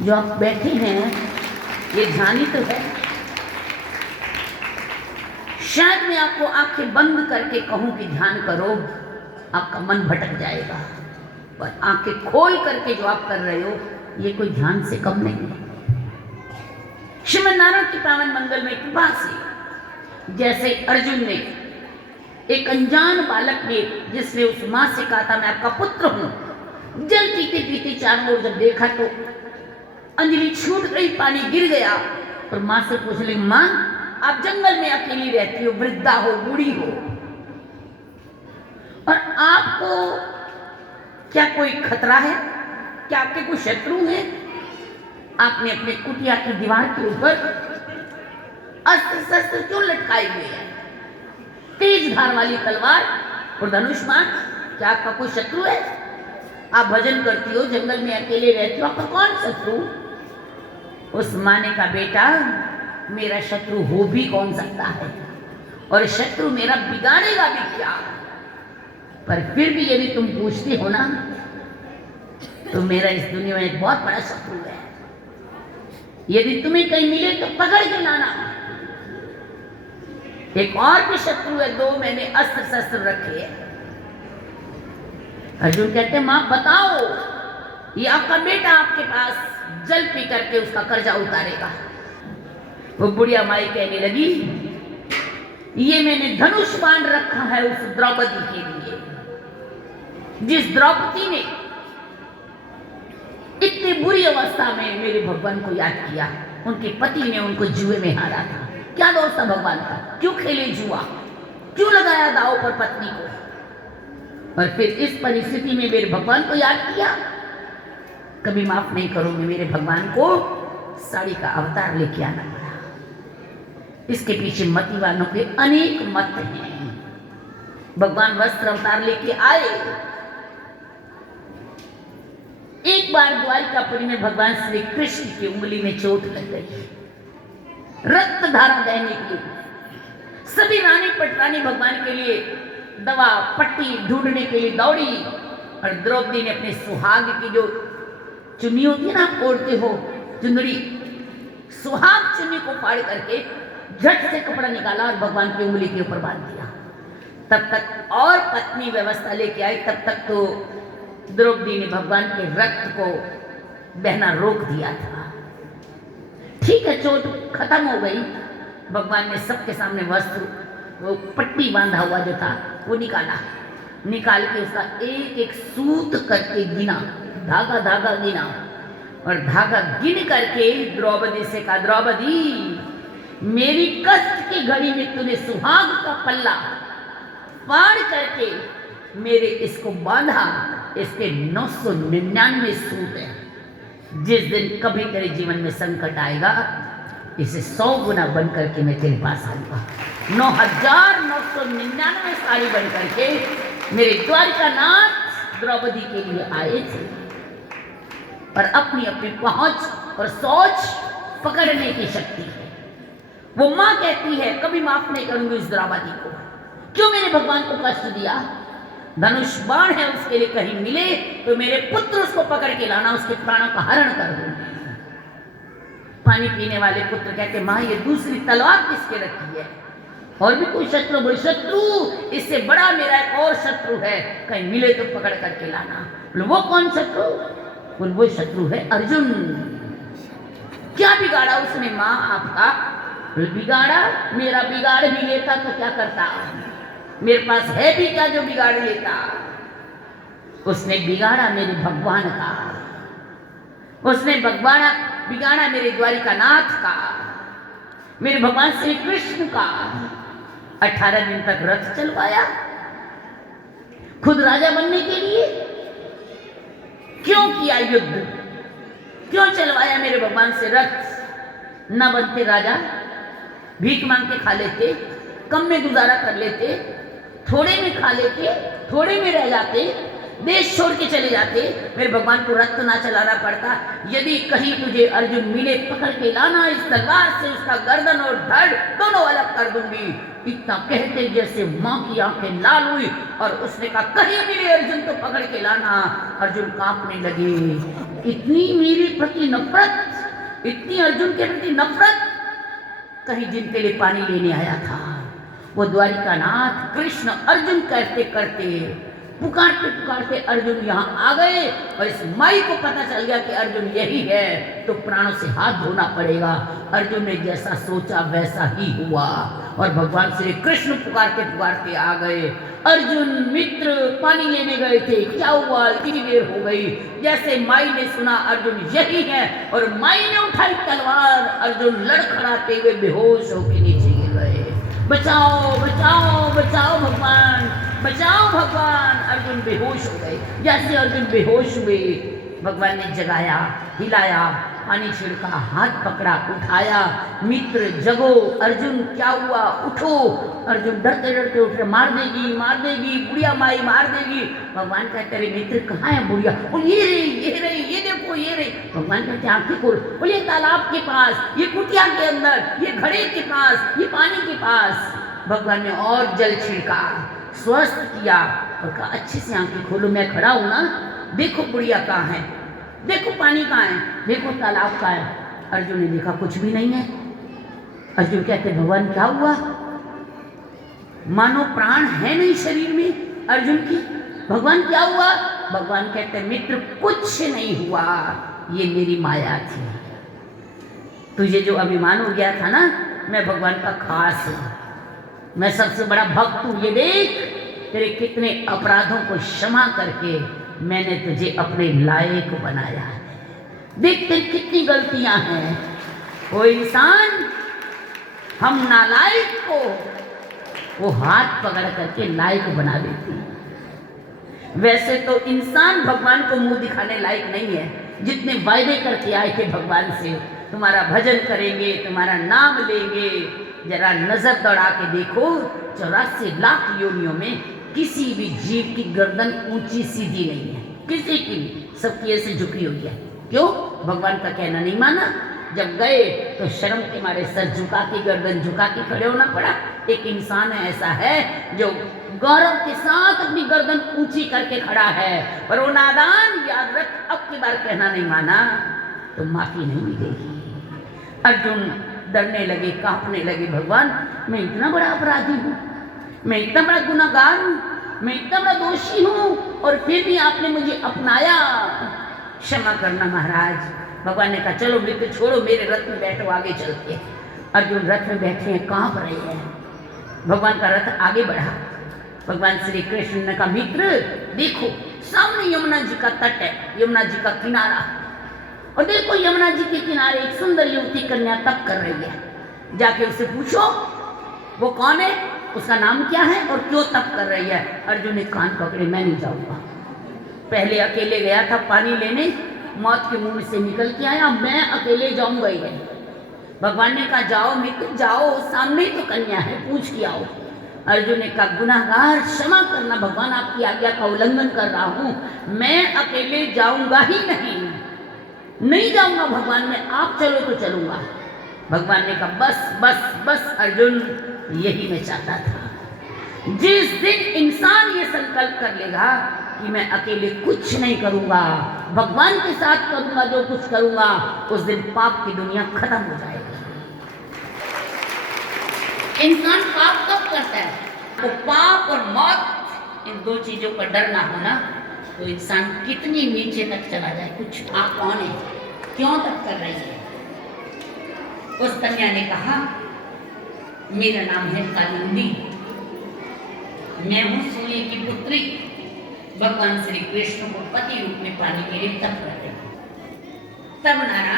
जो आप बैठे हैं ये ध्यान ही तो है। शायद मैं आपको आंखें बंद करके कहूं कि ध्यान करो, आपका मन भटक जाएगा, पर आंखें खोल करके जो आप कर रहे हो ये कोई ध्यान से कम नहीं है। श्रीमद् नारायण की पावन मंगल में कृपा से जैसे अर्जुन ने एक अनजान बालक ने, जिसने उस मां से कहा था मैं आपका पुत्र हूं, जल पीते पीते चारों ओर जब देखा तो अंजलि छूट गई, पानी गिर गया, और मां से पूछ ली मां आप जंगल में अकेली रहती हो, वृद्धा हो, बूढ़ी हो, और आपको क्या कोई खतरा है? क्या आपके कोई शत्रु हैं? आपने अपने कुटिया की दीवार के ऊपर अस्त्र शस्त्र क्यों लटकाए हुए हैं? तेज धार वाली तलवार और धनुष्मान, क्या आपका कोई शत्रु है? आप भजन करती हो, जंगल में अकेले रहती हो, आपका कौन शत्रु? उस माने का बेटा मेरा शत्रु हो भी कौन सकता है, और शत्रु मेरा बिगाड़ेगा भी क्या? पर फिर भी यदि तुम पूछते हो ना, तो मेरा इस दुनिया में एक बहुत बड़ा शत्रु है। यदि तुम्हें कहीं मिले तो पकड़ के लाना। एक और भी शत्रु है, 2 मैंने अस्त्र शस्त्र रखे हैं। अर्जुन कहते हैं मां बताओ, ये आपका बेटा आपके पास जल पी करके उसका कर्जा उतारेगा। वो बुढ़िया माई कहने लगी ये मैंने धनुष बाण रखा है उस द्रौपदी के लिए, जिस द्रौपदी ने इतनी बुरी अवस्था में मेरे भगवान को याद किया। उनके पति ने उनको जुए में हारा था। क्या दोष था भगवान का? क्यों खेले जुआ? क्यों लगाया दांव पर पत्नी को? और फिर इस परिस्थिति में मेरे भगवान को याद किया। कभी माफ नहीं करूंगी, मेरे भगवान को साड़ी का अवतार लेके आना पड़ा। इसके पीछे मति वालों के अनेक मत हैं। भगवान वस्त्र अवतार लेके आए। एक बार द्वारिकापुरी में भगवान श्री कृष्ण की उंगली में चोट लग गई, रक्त धारा बहने की। सभी रानी पटरानी भगवान के लिए दवा पट्टी ढूंढने के लिए दौड़ी, और द्रौपदी ने अपने सुहाग की जो चुन्नी होती है ना, आप ओढ़ते हो चुंदड़ी, सुहाग चुन्नी को फाड़ करके झट से कपड़ा निकाला और भगवान की उंगली के ऊपर बांध दिया। तब तक और पत्नी व्यवस्था लेके आई, तब तक तो द्रौपदी ने भगवान के रक्त को बहना रोक दिया था। ठीक है, चोट खत्म हो गई। भगवान ने सबके सामने वस्त्र, वो पट्टी बांधा हुआ जो था वो निकाल के उसका एक एक सूत करके गिना, धागा धागा गिना, और धागा गिन करके द्रौपदी से कहा द्रौपदी मेरी कष्ट की घड़ी में तूने सुहाग का पल्ला फाड़ करके मेरे इसको बांधा, इसके 999 सूत है। जिस दिन कभी तेरे जीवन में संकट आएगा, इसे 100 गुना बन करके मैं तेरे पास आऊंगा। 9999 साड़ी बन करके मेरे द्वारिकानाथ द्रौपदी के लिए आए थे, और अपनी अपनी पहुंच और सोच पकड़ने की शक्ति है। वो मां कहती है कभी माफ नहीं करूंगी इस द्रौपदी को। क्यों मेरे भगवान को कष्ट दिया? धनुष बाण है उसके लिए, कहीं मिले तो मेरे पुत्र उसको पकड़ के लाना, उसके प्राणों का हरण कर दूंगी। पानी पीने वाले पुत्र कहते मां ये दूसरी तलवार किसके रखी है? और भी कोई शत्रु? बोले शत्रु इससे बड़ा मेरा एक और शत्रु है, कहीं मिले तो पकड़ करके लाना। बोले वो कौन शत्रु? बोले वो शत्रु है अर्जुन। क्या बिगाड़ा उसने मां आपका? बिगाड़ा, मेरा बिगाड़ भी लेता तो क्या करता? मेरे पास है भी क्या जो बिगाड़ लेता? उसने बिगाड़ा मेरे भगवान का, उसने बिगाड़ा मेरे द्वारिकानाथ का, मेरे भगवान श्री कृष्ण का। 18 दिन तक रथ चलवाया खुद राजा बनने के लिए। क्यों किया युद्ध? क्यों चलवाया मेरे भगवान से रथ? न बनते राजा, भीख मांग के खा लेते, कम में गुजारा कर लेते, थोड़े में खा लेते, थोड़े में रह जाते, देश छोड़ के चले जाते। मेरे भगवान को रथ ना चलाना पड़ता। यदि कहीं तुझे अर्जुन मिले पकड़ के लाना, इस तलवार से उसका गर्दन और धड़ दोनों अलग कर दूंगी। इतना कहते जैसे मां की आंखें लाल हुई, और उसने कहा कहीं मिले अर्जुन तो पकड़ के लाना। अर्जुन कांपने लगे, इतनी मेरे प्रति नफरत, इतनी अर्जुन के प्रति नफरत, कहीं जिनके लिए पानी लेने आया था वो द्वारिकानाथ कृष्ण अर्जुन कहते करते पुकारते पुकारते अर्जुन यहाँ आ गए और इस माई को पता चल गया कि अर्जुन यही है, तो प्राणों से हाथ धोना पड़ेगा। अर्जुन ने जैसा सोचा वैसा ही हुआ और भगवान श्री कृष्ण पुकारते पुकारते आ गए। अर्जुन मित्र पानी लेने गए थे, क्या हुआ, इतनी देर हो गई। जैसे माई ने सुना अर्जुन यही है और माई ने उठाई तलवार, अर्जुन लड़खड़ाते हुए बेहोश होकर नीचे गिर गए। बचाओ बचाओ बचाओ भगवान, बचाओ भगवान। अर्जुन बेहोश हो गए। जैसे अर्जुन बेहोश हुए भगवान ने जगाया, हिलाया, पानी छिड़का, हाथ पकड़ा, उठाया, मित्र जगो, अर्जुन क्या हुआ, उठो। अर्जुन डरते डरते उठ रहे, मार देगी बुढ़िया माई मार देगी। भगवान कहते अरे मित्र कहाँ है बुढ़िया, बोल ये रही ये देखो ये रही। भगवान कहते आंखें खोल, बोले तालाब के पास, ये कुटिया के अंदर, ये घड़े के पास, ये पानी के पास। भगवान ने और जल छिड़का, स्वस्थ किया और कहा अच्छे से आंखें खोलो, मैं खड़ा हूं ना, देखो बुढ़िया कहाँ है, देखो पानी कहाँ है, देखो तालाब कहाँ है। अर्जुन ने देखा कुछ भी नहीं है। अर्जुन कहते भगवान क्या हुआ, मानो प्राण है नहीं शरीर में अर्जुन की। भगवान क्या हुआ, भगवान कहते मित्र कुछ नहीं हुआ, ये मेरी माया थी। तुझे जो अभिमान हो गया था ना, मैं भगवान का खास हूं, मैं सबसे बड़ा भक्त हूं। ये देख तेरे कितने अपराधों को क्षमा करके मैंने तुझे अपने लायक बनाया है। देख तेरी कितनी गलतियां हैं। वो इंसान हम नालायक को वो हाथ पकड़ करके लायक बना देती है। वैसे तो इंसान भगवान को मुंह दिखाने लायक नहीं है। जितने वायदे करके आए थे भगवान से, तुम्हारा भजन करेंगे, तुम्हारा नाम लेंगे, जरा नजर दौड़ा के देखो 84 लाख योनियों में किसी भी जीव की गर्दन ऊंची सीधी नहीं है, किसी की भी, सबकी ऐसे झुकी हुई है। क्यों, भगवान का कहना नहीं माना। जब गए तो शर्म के मारे सर झुका के गर्दन झुका के खड़े होना पड़ा। एक इंसान ऐसा है जो गौरव के साथ अपनी गर्दन ऊंची करके खड़ा है, पर वो नादान, याद रख, अब की बार कहना नहीं माना तो माफी नहीं मिलेगी। अर्जुन डरने लगे, कांपने लगे, भगवान मैं इतना बड़ा अपराधी हूँ, मैं इतना बड़ा गुनाहगार हूँ, मैं इतना बड़ा दोषी हूँ और फिर भी आपने मुझे अपनाया, क्षमा करना महाराज। भगवान ने कहा चलो मित्र छोड़ो, मेरे रथ में बैठो, आगे चलते। अर्जुन रथ में बैठे हैं, कांप रहे हैं। भगवान का रथ आगे बढ़ा। भगवान श्री कृष्ण ने कहा मित्र देखो सामने यमुना जी का तट है, यमुना जी का किनारा, और देखो यमुना जी के किनारे एक सुंदर युवती कन्या तप कर रही है, जाके उससे पूछो वो कौन है, उसका नाम क्या है और क्यों तप कर रही है। अर्जुन ने कान पकड़े, मैं नहीं जाऊंगा। पहले अकेले गया था पानी लेने, मौत के मुंह से निकल के आया, मैं अकेले जाऊंगा ही नहीं। भगवान ने कहा जाओ मित्र जाओ, सामने तो कन्या है, पूछ के आओ। अर्जुन ने कहा गुनाहगार क्षमा करना, भगवान आपकी आज्ञा का उल्लंघन कर रहा हूं, मैं अकेले जाऊंगा ही नहीं जाऊंगा भगवान, मैं आप चलो तो चलूंगा। भगवान ने कहा बस बस बस अर्जुन, यही मैं चाहता था। जिस दिन इंसान ये संकल्प कर लेगा कि मैं अकेले कुछ नहीं करूंगा, भगवान के साथ करूंगा जो कुछ करूंगा, उस दिन पाप की दुनिया खत्म हो जाएगी। इंसान पाप कब करता है, तो पाप और मौत इन दो चीजों का डर ना होना, तो इंसान कितनी नीचे तक चला जाए। कुछ आप कौन है, क्यों तक कर रही है। उस कन्या ने कहा मेरा नाम है कालिंदी, मैं हूं सूर्य की पुत्री, भगवान श्री कृष्ण को पति रूप में पाने के लिए तप कर रही। तब नारायण